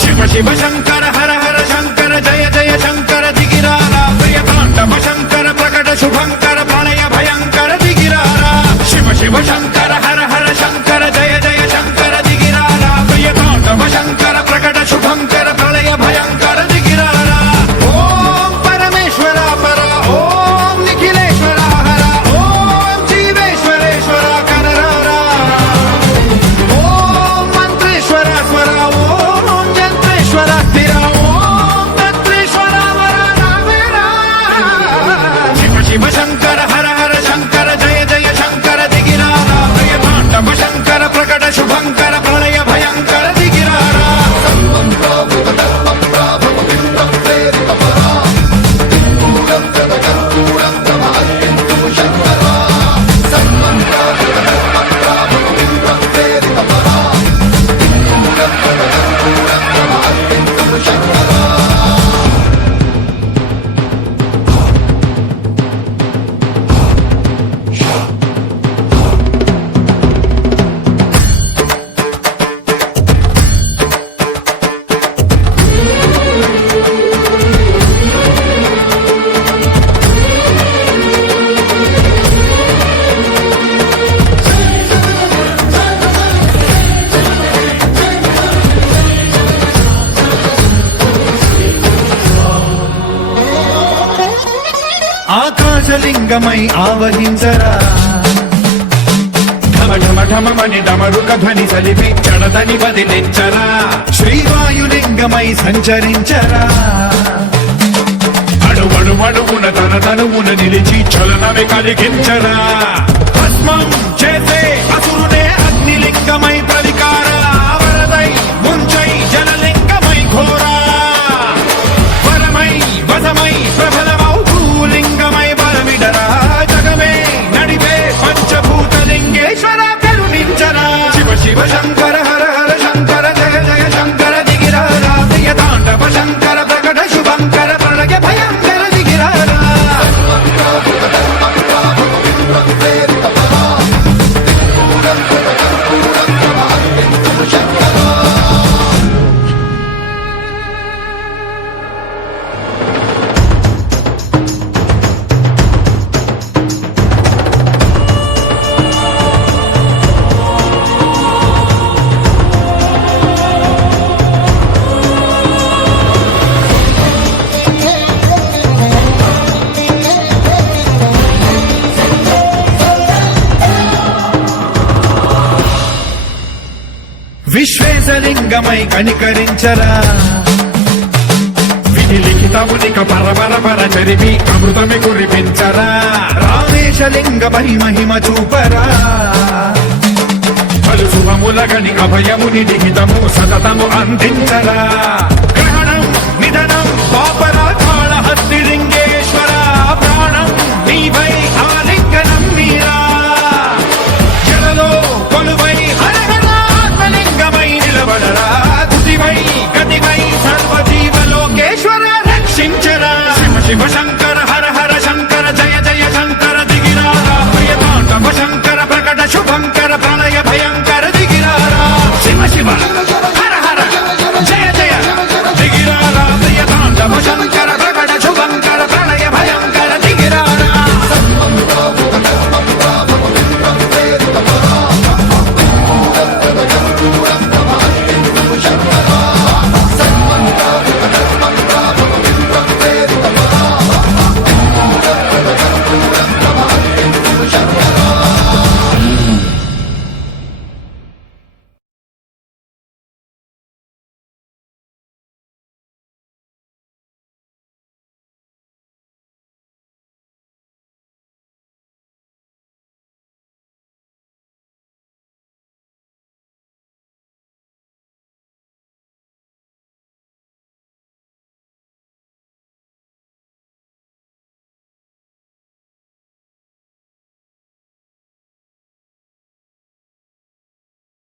शिव शिव हर हर शंकर, जय जय शङ्कर दिगिरारा प्रियताण्डव शंकर, प्रकट शुभंकर, प्रणय भयंकर, दिगिरारा। शिव शिव शङ्कर ఆకాశలింగమై ఆవహించరా. ఢమ ఢమ ఢమమని డమరుక ధ్వని సలిపి చడదని వదిలించరా. శ్రీవాయులింగమై సంచరించరా. అడువడు అడుగున తన తనువున నిలిచి చలనమే కలిగించరా. భస్మం చేసే అసురునే అగ్నిలింగమై లింగమై కనికరించరా. విధిలిఖితమునిక పరపరపర చరివి అమృతమి కురిపించరా. రామేశలింగ పరిమహిమ చూపరా. పలు శుభములగని అభయముని లిఖితము సతతము అందించరా. నిధనం పాపరా కాళహస్తి లింగేశ్వర. ప్రాణం నీవై